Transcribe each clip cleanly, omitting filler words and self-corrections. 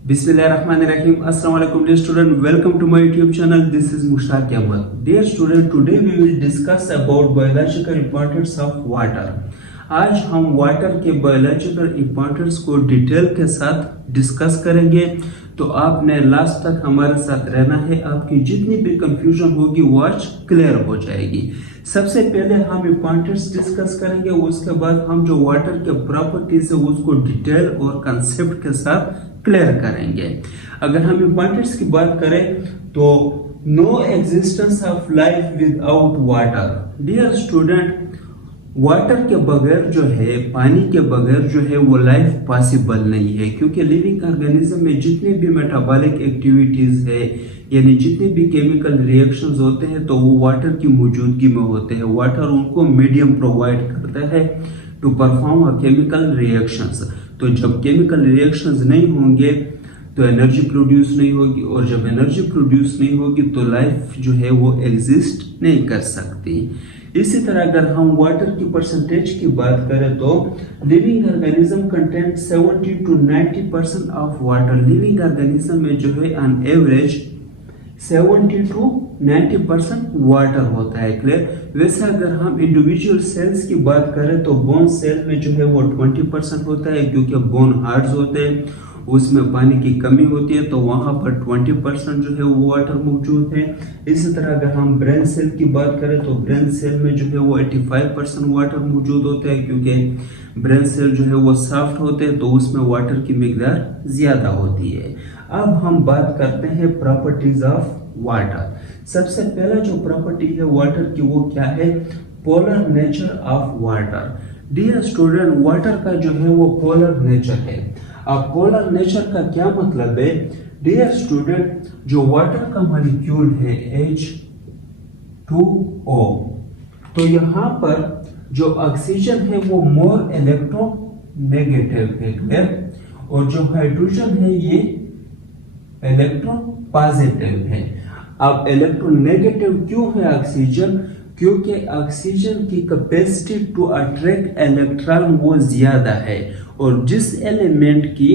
Bismillahirrahmanirrahim. Assalamu alaikum dear student. Welcome to my YouTube channel. This is Mushtaq Ahmad. Dear student, today we will discuss about biological importance of water. आज हम water के biological importance को detail के साथ discuss करेंगे, तो आपने last तक हमारे साथ रहना है। आपकी जितनी भी कंफ्यूजन होगी वो आज क्लियर हो जाएगी। सबसे पहले हम इंपॉर्टेंस डिस्कस करेंगे, उसके बाद हम जो वाटर के प्रॉपर्टीज है उसको डिटेल और कंसेप्ट के साथ क्लियर करेंगे। अगर हम इंपॉर्टेंस की बात करें तो no existence of life without water. Dear student, water के बगैर जो है, पानी के बगैर जो है वो लाइफ पॉसिबल नहीं है, क्योंकि लिविंग ऑर्गेनिज्म में जितनी भी मेटाबॉलिक एक्टिविटीज है यानी जितने भी केमिकल रिएक्शंस होते हैं तो वो वाटर की मौजूदगी में होते हैं। वाटर उनको मीडियम प्रोवाइड करता है to perform a chemical reactions. तो जब केमिकल रिएक्शंस नहीं होंगे तो एनर्जी प्रोड्यूस नहीं होगी, और जब एनर्जी प्रोड्यूस नहीं होगी तो लाइफ जो है वो एग्जिस्ट नहीं कर सकती। इसी तरह अगर हम वाटर की परसेंटेज की बात करें तो living organism content 70 to 90% of water. Living organism में जो है ऑन एवरेज 70 to 90% वाटर होता है। क्लियर? वैसे अगर हम इंडिविजुअल सेल्स की बात करें तो बोन सेल में जो है वो 20% होता है, क्योंकि बोन हार्ड्स होते हैं, उसमें पानी की कमी होती है, तो वहां पर 20% जो है वो वाटर मौजूद है। इसी तरह अगर हम ब्रेन सेल की बात करें तो ब्रेन सेल में जो है वो 85% वाटर मौजूद होता है, क्योंकि ब्रेन सेल जो है वो सॉफ्ट होते हैं तो उसमें वाटर की मिकदार ज्यादा होती है। अब हम बात करते हैं प्रॉपर्टीज ऑफ वाटर। सबसे पहला जो प्रॉपर्टी है वाटर की वो क्या है? Polar nature of water. Dear student, water का जो है वो पोलर नेचर है। अब पोलर नेचर का क्या मतलब है? डियर स्टूडेंट, जो वाटर का मॉलिक्यूल है H2O, तो यहाँ पर जो ऑक्सीजन है वो मोर इलेक्ट्रोनेगेटिव है। क्लियर? और जो हाइड्रोजन है ये इलेक्ट्रो पॉजिटिव है। अब इलेक्ट्रोनेगेटिव क्यों है ऑक्सीजन? क्योंकि ऑक्सीजन की कैपेसिटी टू अट्रैक्ट इलेक्ट्रॉन वो ज्यादा है, और जिस एलिमेंट की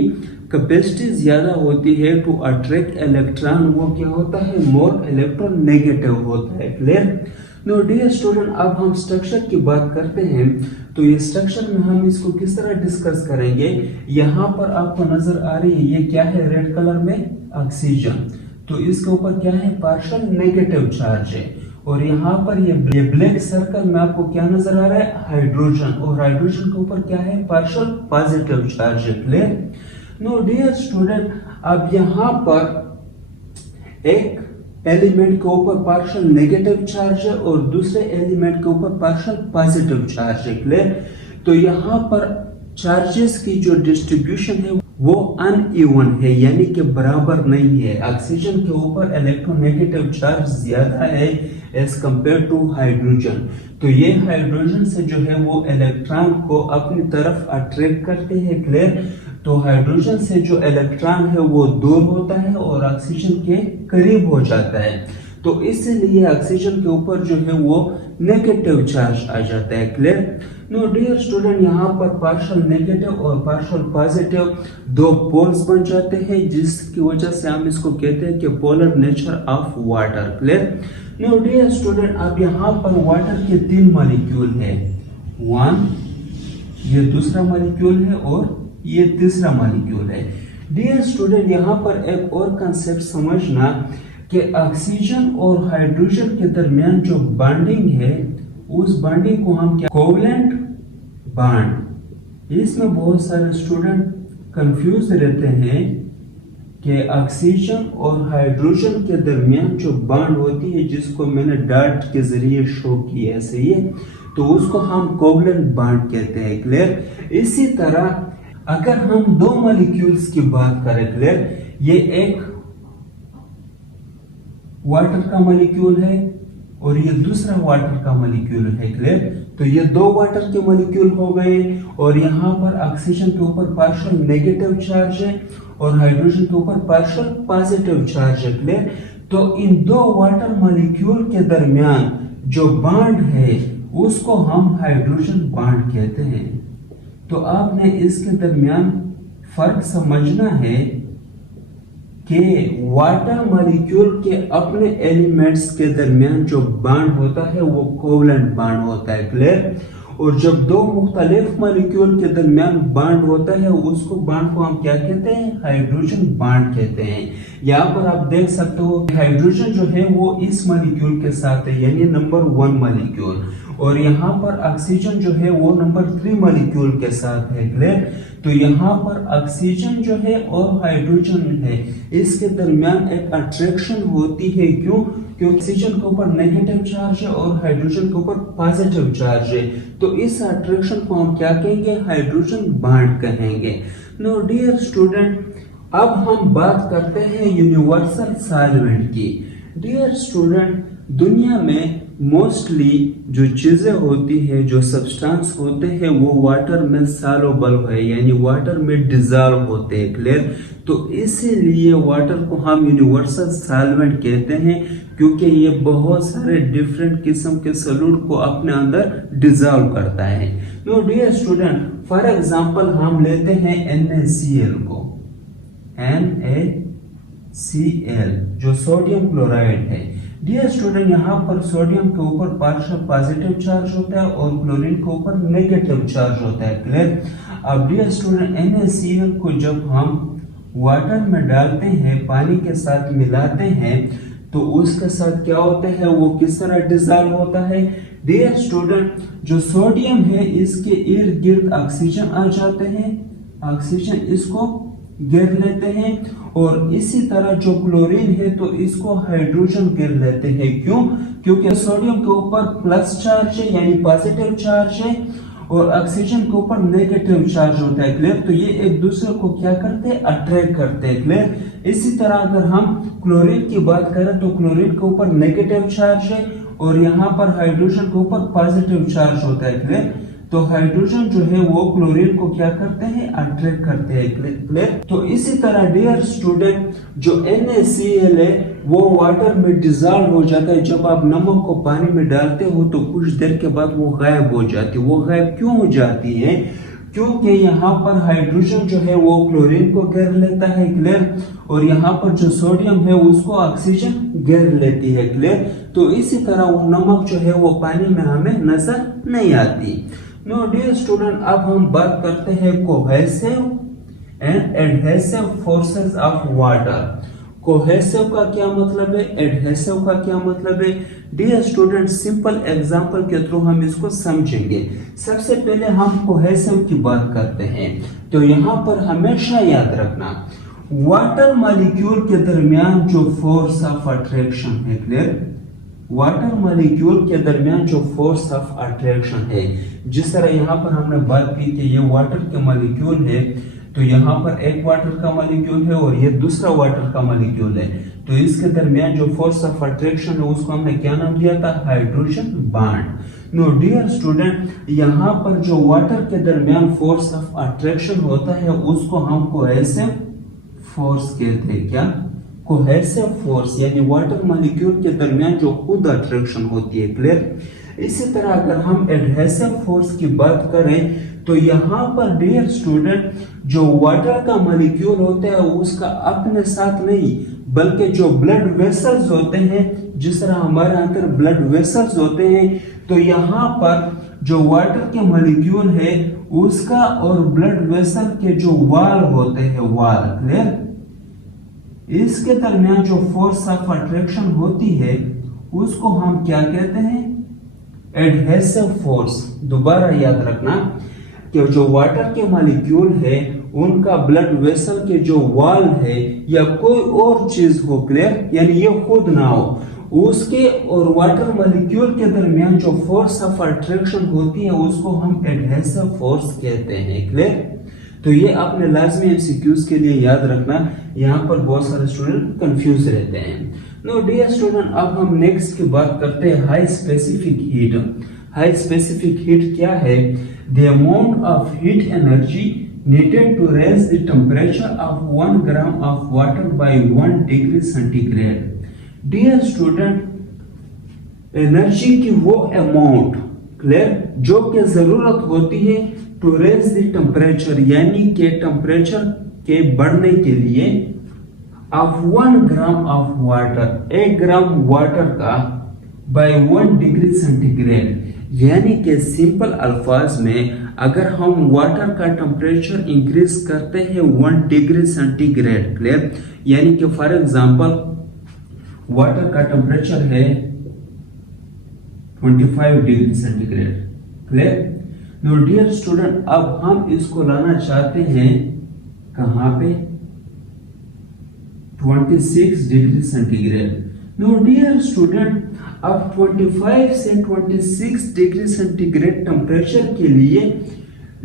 कैपेसिटी ज्यादा होती है टू अट्रैक्ट इलेक्ट्रॉन वो क्या होता है? मोर इलेक्ट्रोनेगेटिव होता है। क्लियर? नो डियर स्टूडेंट, अब हम स्ट्रक्चर की बात करते हैं, तो ये स्ट्रक्चर में हम इसको किस तरह डिस्कस करेंगे। यहाँ पर आपको नजर आ रही है ये क्या है? रेड कलर में ऑक्सीजन, तो इसके ऊपर क्या है? पार्शियल नेगेटिव चार्ज है। और यहाँ पर ये ब्लैक सर्कल में आपको क्या नजर आ रहा है? हाइड्रोजन, और हाइड्रोजन के ऊपर क्या है? पार्शियल पॉजिटिव चार्ज है। क्लियर? नो डियर स्टूडेंट, अब यहाँ पर एक एलिमेंट के ऊपर पार्शियल नेगेटिव चार्ज है और दूसरे एलिमेंट के ऊपर पार्शियल पॉजिटिव चार्ज है। क्लियर? तो यहाँ पर चार्जेस की जो डिस्ट्रीब्यूशन है वो अनइवन है, यानी कि बराबर नहीं है। ऑक्सीजन के ऊपर इलेक्ट्रोनेगेटिव चार्ज ज्यादा है एज कंपेयर टू हाइड्रोजन, तो ये हाइड्रोजन से जो है वो इलेक्ट्रॉन को अपनी तरफ अट्रैक्ट करते हैं। क्लियर? तो हाइड्रोजन से जो इलेक्ट्रॉन है वो दूर होता है और ऑक्सीजन के करीब हो जाता है, तो इसलिए ऑक्सीजन के ऊपर जो है वो नेगेटिव चार्ज आ जाता है। क्लियर? नो डियर स्टूडेंट, यहाँ पर पार्शियल नेगेटिव और पार्शियल पॉजिटिव दो पोल्स बन जाते हैं, जिसकी वजह से हम इसको कहते हैं कि polar nature of water. Clear? No dear student, अब यहाँ पर वाटर के 3 मॉलिक्यूल है। 1, ये दूसरा मॉलिक्यूल है और ये तीसरा मॉलिक्यूल है। डियर स्टूडेंट, यहाँ पर एक और कंसेप्ट समझना कि ऑक्सीजन और हाइड्रोजन के दरमियान जो बॉन्डिंग है उस बॉन्डिंग को हम क्या? Covalent bond. इसमें बहुत सारे स्टूडेंट कंफ्यूज रहते हैं कि ऑक्सीजन और हाइड्रोजन के दरमियान जो बॉन्ड होती है, जिसको मैंने डॉट के जरिए शो किया ऐसे ही, तो उसको हम कोवलेंट बॉन्ड कहते हैं। क्लियर? इसी तरह अगर हम 2 मॉलिक्यूल्स की बात करें, क्लियर, ये एक वाटर का मॉलिक्यूल है और ये दूसरा वाटर का मॉलिक्यूल है। क्लियर? तो ये 2 वाटर के मॉलिक्यूल हो गए, और यहाँ पर ऑक्सीजन के ऊपर पार्शियल नेगेटिव चार्ज है और हाइड्रोजन के ऊपर पार्शियल पॉजिटिव चार्ज है। क्लियर? तो इन 2 वाटर मॉलिक्यूल के दरमियान जो बॉन्ड है उसको हम हाइड्रोजन बॉन्ड कहते हैं। तो आपने इसके दरमियान फर्क समझना है कि वाटर मॉलिक्यूल के अपने एलिमेंट्स के दरमियान जो बॉन्ड होता है वो कोवलेंट बॉन्ड होता है, क्लियर। और जब दो मुख्तलिफ मॉलिक्यूल के दरमियान बॉन्ड होता है उसको बॉन्ड को हम क्या कहते हैं, हाइड्रोजन बॉन्ड कहते हैं। यहाँ पर आप देख सकते हो हाइड्रोजन जो है वो इस मॉलिक्यूल के साथ है, यानी नंबर 1 मॉलिक्यूल, और यहाँ पर ऑक्सीजन जो है वो नंबर 3 मॉलिक्यूल के साथ है, क्लियर। तो यहाँ पर ऑक्सीजन जो है और हाइड्रोजन है, इसके दरमियान एक अट्रैक्शन होती है। क्यों? क्योंकि ऑक्सीजन के ऊपर नेगेटिव चार्ज है और हाइड्रोजन के ऊपर पॉजिटिव चार्ज है। तो इस अट्रैक्शन को हम क्या कहेंगे, हाइड्रोजन बॉन्ड कहेंगे। नो डियर स्टूडेंट, अब हम बात करते हैं यूनिवर्सल सॉल्वेंट की। डियर स्टूडेंट, दुनिया में मोस्टली जो चीजें होती है, जो सब्सटेंस होते हैं, वो वाटर में सॉल्युबल है, यानी वाटर में डिजॉल्व होते हैं, क्लियर। तो इसीलिए वाटर को हम यूनिवर्सल सॉल्वेंट कहते हैं, क्योंकि ये बहुत सारे डिफरेंट किस्म के सॉल्यूट को अपने अंदर डिजॉल्व करता है। No dear student, for example हम लेते हैं NaCl को, NaCl जो सोडियम क्लोराइड है। डियर स्टूडेंट, यहाँ पर सोडियम के ऊपर पार्शियल पॉजिटिव चार्ज होता है और क्लोरीन के ऊपर नेगेटिव चार्ज होता है, क्लियर। अब डियर स्टूडेंट, NaCl को जब हम वाटर में डालते हैं, पानी के साथ मिलाते हैं, तो उसके साथ क्या होता है, वो किस तरह डिसॉल्व होता है। डियर स्टूडेंट, जो सोडियम है इसके इर्द गिर्द ऑक्सीजन आ जाते हैं, ऑक्सीजन इसको घेर लेते हैं, और इसी तरह जो क्लोरीन है तो इसको हाइड्रोजन घेर लेते हैं। क्यों? क्योंकि सोडियम के ऊपर प्लस चार्ज है, यानी पॉजिटिव चार्ज है, और ऑक्सीजन के ऊपर नेगेटिव चार्ज होता है, क्लियर। तो ये एक दूसरे को क्या करते हैं, अट्रैक्ट करते हैं, क्लियर। इसी तरह अगर हम क्लोरीन की बात करें तो क्लोरीन के ऊपर नेगेटिव चार्ज है और यहाँ पर हाइड्रोजन के ऊपर पॉजिटिव चार्ज होता है, क्लियर। तो हाइड्रोजन जो है वो क्लोरीन को क्या करते हैं, अट्रैक्ट करते हैं, क्लियर। तो इसी तरह डियर स्टूडेंट, जो NaCl है वो वाटर में डिसॉल्व हो जाता है। जब आप नमक को पानी में डालते हो तो कुछ देर के बाद वो गायब हो जाती है। वो गायब क्यों हो जाती है? क्योंकि यहाँ पर हाइड्रोजन जो है वो क्लोरीन को घेर लेता है, क्लियर, और यहाँ पर जो सोडियम है उसको ऑक्सीजन घेर लेती है, क्लियर। तो इसी तरह वो नमक जो है वो पानी में हमें नजर नहीं आती। नो डियर स्टूडेंट, अब हम बात करते हैं cohesive and adhesive forces of water. Cohesive का क्या मतलब है, एडहेसिव का क्या मतलब है? डियर स्टूडेंट, सिंपल एग्जांपल के थ्रू हम इसको समझेंगे। सबसे पहले हम कोहेसिव की बात करते हैं, तो यहाँ पर हमेशा याद रखना वाटर मॉलिक्यूल के दरमियान जो फोर्स ऑफ अट्रैक्शन है, क्लियर, वाटर मॉलिक्यूल के दरमियान जो फोर्स ऑफ अट्रैक्शन है, जिस तरह यहाँ पर हमने बात की कि ये वाटर के मॉलिक्यूल है, तो यहाँ पर एक वाटर का मॉलिक्यूल है और ये दूसरा वाटर का मॉलिक्यूल है, तो इसके दरमियान जो फोर्स ऑफ अट्रैक्शन है उसको हमने क्या नाम दिया था, hydrogen bond. No dear student, यहाँ पर जो वाटर के दरमियान फोर्स ऑफ अट्रैक्शन होता है उसको हम कोहेसिव फोर्स कहते हैं। क्या? कोहेसिव फोर्स, यानी वाटर मॉलिक्यूल के दरमियान जो खुद अट्रैक्शन होती है, क्लियर। इसी तरह अगर हम एडहेसिव फोर्स की बात करें तो यहाँ पर डियर स्टूडेंट, जो वाटर का मॉलिक्यूल होता है उसका अपने साथ नहीं बल्कि जो ब्लड वेसल्स होते हैं, जिस तरह हमारे अंदर ब्लड वेसल्स होते हैं, तो यहाँ पर जो वाटर के मॉलिक्यूल है उसका और ब्लड वेसल के जो वाल होते हैं, वाल, क्लियर, इसके दरमियान जो फोर्स ऑफ अट्रैक्शन होती है उसको हम क्या कहते हैं, एडहेसिव फोर्स। दोबारा याद रखना कि जो वाटर के मॉलिक्यूल है उनका ब्लड वेसल के जो वाल है या कोई और चीज हो, क्लियर, यानी ये खुद ना हो, उसके और वाटर मॉलिक्यूल के दरमियान जो फोर्स ऑफ अट्रैक्शन होती है उसको हम एडहेसिव फोर्स कहते हैं, क्लियर। तो ये आपने लाजमी एमसीक्यूज के लिए याद रखना, यहाँ पर बहुत सारे स्टूडेंट कंफ्यूज रहते हैं। नो डियर स्टूडेंट, अब हम नेक्स्ट की बात करते हैं high specific heat. High specific heat क्या है? The amount of heat energy needed to raise the temperature of 1 gram of water by 1 degree centigrade. Dear student, energy की वो अमाउंट, क्लियर, जो कि जरूरत होती है टू रेज द टेम्परेचर, यानी के टेम्परेचर के बढ़ने के लिए of 1 gram of water, 1 gram water का बाय 1 डिग्री सेंटीग्रेड, यानी कि सिंपल अल्फाज में अगर हम वाटर का टेम्परेचर इंक्रीज करते हैं 1 डिग्री सेंटीग्रेड, क्लियर, यानी कि फॉर एग्जांपल वाटर का टेम्परेचर है 25 degree centigrade, clear. No dear student, अब हम इसको लाना चाहते हैं कहां पे, 26 degree centigrade. No dear student, अब 25 से 26 डिग्री सेंटीग्रेड टेम्परेचर के लिए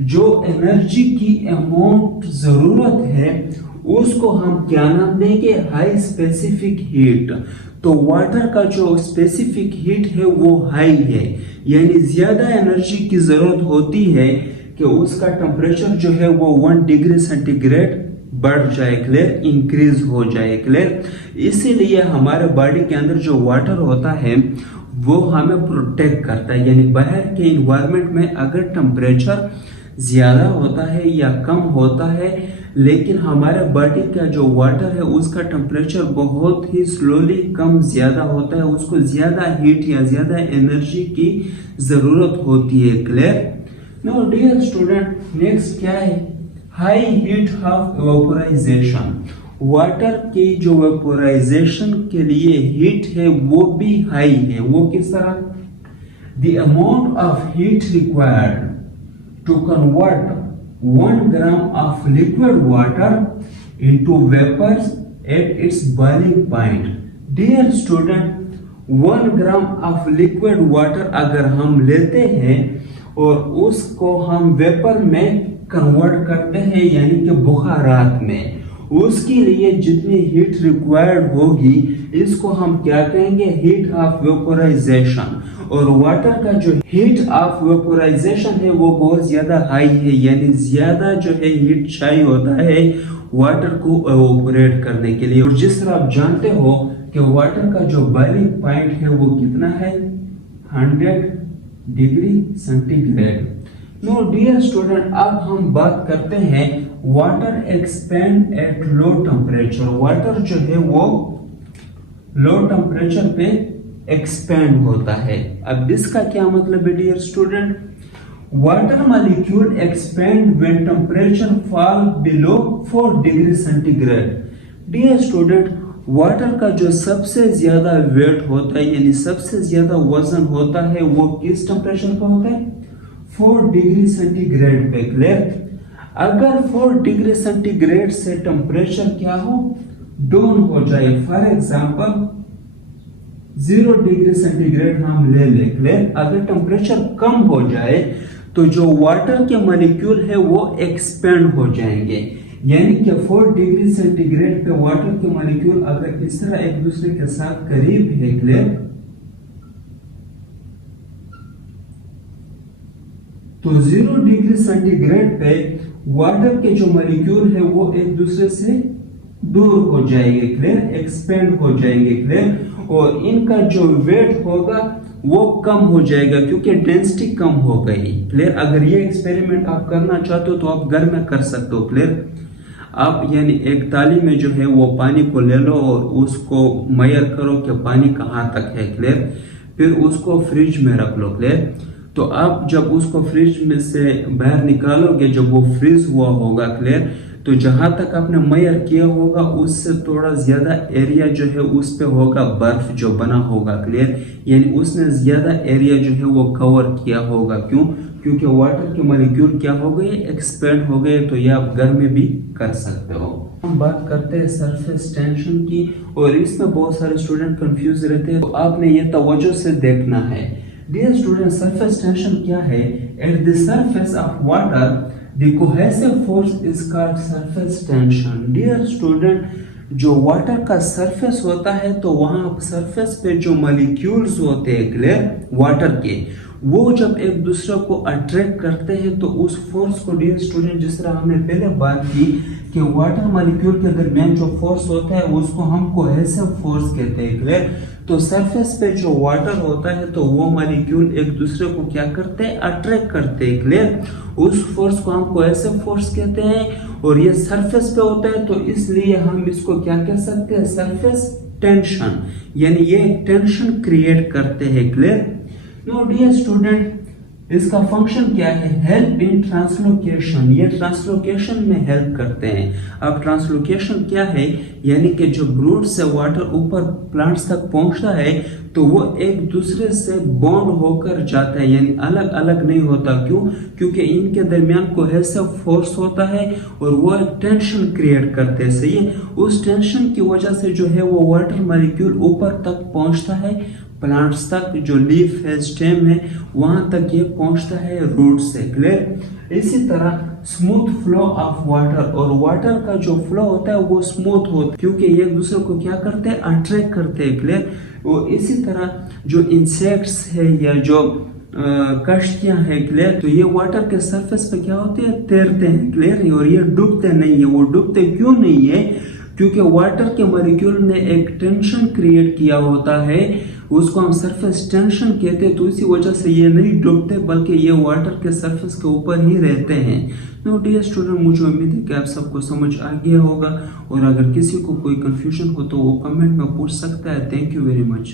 जो एनर्जी की अमाउंट जरूरत है उसको हम क्या नाम देंगे, हाई स्पेसिफिक हीट। तो वाटर का जो स्पेसिफिक हीट है वो हाई है, यानी ज्यादा एनर्जी की जरूरत होती है कि उसका टेम्परेचर जो है वो 1 डिग्री सेंटीग्रेड बढ़ जाए, क्लियर, इंक्रीज हो जाए, क्लियर। इसीलिए हमारे बॉडी के अंदर जो वाटर होता है वो हमें प्रोटेक्ट करता है, यानी बाहर के इन्वायरमेंट में अगर टेम्परेचर ज्यादा होता है या कम होता है, लेकिन हमारे बॉडी का जो वाटर है उसका टेम्परेचर बहुत ही स्लोली कम ज्यादा होता है, उसको ज्यादा हीट या ज्यादा एनर्जी की जरूरत होती है, clear. Now dear student, next क्या है, high heat of vaporization. Water की जो वेपोराइजेशन के लिए हीट है वो भी हाई है। वो किस तरह, the amount of heat required to convert 1 gram of liquid water into vapors at its boiling point. Dear student, 1 gram of liquid water अगर हम लेते हैं और उसको हम वेपर में कन्वर्ट करते हैं, यानी कि बुखारात में, उसके लिए जितनी हीट रिक्वायर्ड होगी इसको हम क्या कहेंगे, हीट ऑफ वेपोराइजेशन। और वाटर का जो हीट ऑफ वेपोराइजेशन है वो बहुत ज्यादा हाई है, यानी ज्यादा जो है हीट चाहिए होता है वाटर को एवोपोरेट करने के लिए। और जिस तरह आप जानते हो कि वाटर का जो बॉइलिंग पॉइंट है वो कितना है, 100 degree centigrade. No dear student, अब हम बात करते हैं water expand at low temperature. Water जो है वो लो टेम्परेचर पे एक्सपेंड होता है। अब इसका क्या मतलब है dear student, water molecule expand when temperature fall below 4 degree centigrade. Dear student, water का जो सबसे ज्यादा वेट होता है, यानी सबसे ज्यादा वजन होता है, वो किस टेम्परेचर पे होता है, 4 डिग्री सेंटीग्रेड पे, क्लियर। अगर 4 डिग्री सेंटीग्रेड से टेम्परेचर क्या हो, डाउन हो जाए, फॉर एग्जांपल 0 डिग्री सेंटीग्रेड हम ले ले, क्लियर। अगर टेम्परेचर कम हो जाए तो जो वाटर के मॉलिक्यूल है वो एक्सपेंड हो जाएंगे, यानी कि 4 डिग्री सेंटीग्रेड पे वाटर के मॉलिक्यूल अगर इस तरह एक दूसरे के साथ करीब है, क्लियर, तो 0 डिग्री सेंटीग्रेड पे वाटर के जो मॉलिक्यूल है वो एक दूसरे से दूर हो जाएंगे, क्लियर, एक्सपेंड हो जाएंगे, क्लियर। और इनका जो वेट होगा वो कम हो जाएगा क्योंकि डेंसिटी कम हो गई, क्लियर। अगर ये एक्सपेरिमेंट आप करना चाहते हो तो आप घर में कर सकते हो, क्लियर। आप यानी एक थाली में जो है वो पानी को ले लो और उसको मेजर करो कि पानी कहाँ तक है, क्लियर। फिर उसको फ्रिज में रख लो, क्लियर। तो आप जब उसको फ्रिज में से बाहर निकालोगे, जब वो फ्रीज हुआ होगा, क्लियर, तो जहां तक आपने मेजर किया होगा उससे थोड़ा ज्यादा एरिया जो है उस पे होगा बर्फ जो बना होगा, क्लियर, यानी उसने ज्यादा एरिया जो है वो कवर किया होगा। क्यों? क्योंकि वाटर के मॉलिक्यूल क्या हो गए, एक्सपेंड हो गए। तो ये आप घर में भी कर सकते हो। हम बात करते हैं सरफेस टेंशन की, और इसमें बहुत सारे स्टूडेंट कंफ्यूज रहते हैं, तो आपने ये तवज्जो से देखना है। डियर स्टूडेंट, सरफेस टेंशन क्या है? At the surface of water the cohesive force is called surface tension. Dear student, जो वाटर का सरफेस होता है तो वहां सरफेस पे जो मॉलिक्यूल्स होते हैं, क्लियर, वाटर के, वो जब एक दूसरे को अट्रैक्ट करते हैं तो उस फोर्स को, डियर स्टूडेंट, जिस तरह हमने पहले बात की कि वाटर मॉलिक्यूल के दरमियान जो फोर्स होता है उसको हम कोहेसिव फोर्स कहते हैं, क्लियर। तो सरफेस पे जो वाटर होता है तो वो मॉलिक्यूल एक दूसरे को क्या करते हैं, अट्रैक्ट करते हैं, क्लियर। उस फोर्स को हम कोहेसिव फोर्स कहते हैं और ये सरफेस पे होता है तो इसलिए हम इसको क्या कह सकते हैं, सरफेस टेंशन, यानी ये टेंशन क्रिएट करते हैं, क्लियर। नो डियर स्टूडेंट, इसका फंक्शन क्या है, हेल्प इन ट्रांसलोकेशन, ये ट्रांसलोकेशन में हेल्प करते हैं। अब ट्रांसलोकेशन क्या है, यानी कि जो रूट से वाटर ऊपर प्लांट्स तक पहुंचता है तो वो एक दूसरे से बॉन्ड होकर जाता है, यानी अलग अलग नहीं होता। क्यों? क्योंकि इनके दरमियान कोहेसिव फोर्स होता है और वो एक टेंशन क्रिएट करते हैं, सही है। उस टेंशन की वजह से जो है वो वाटर मॉलिक्यूल ऊपर तक पहुंचता है, प्लांट्स तक, जो लीफ है, स्टेम है, वहां तक ये पहुंचता है रूट से, क्लियर। इसी तरह स्मूथ फ्लो ऑफ वाटर, और वाटर का जो फ्लो होता है वो स्मूथ होता है क्योंकि ये एक दूसरे को क्या करते हैं, अट्रैक्ट करते हैं, क्लियर। और इसी तरह जो इंसेक्ट्स है या जो कश्तियां हैं, क्लियर, तो ये वाटर के सरफेस पे क्या होते हैं, तैरते हैं, क्लियर। और ये डूबते नहीं है। वो डूबते क्यों नहीं है? क्योंकि वाटर के मॉलिक्यूल ने एक टेंशन क्रिएट किया होता है, उसको हम सरफेस टेंशन कहते हैं, तो इसी वजह से ये नहीं डूबते बल्कि ये वाटर के सरफेस के ऊपर ही रहते हैं। नो डियर स्टूडेंट, मुझे उम्मीद है कि आप सबको समझ आ गया होगा और अगर किसी को कोई कंफ्यूजन हो तो वो कमेंट में पूछ सकता है। Thank you very much.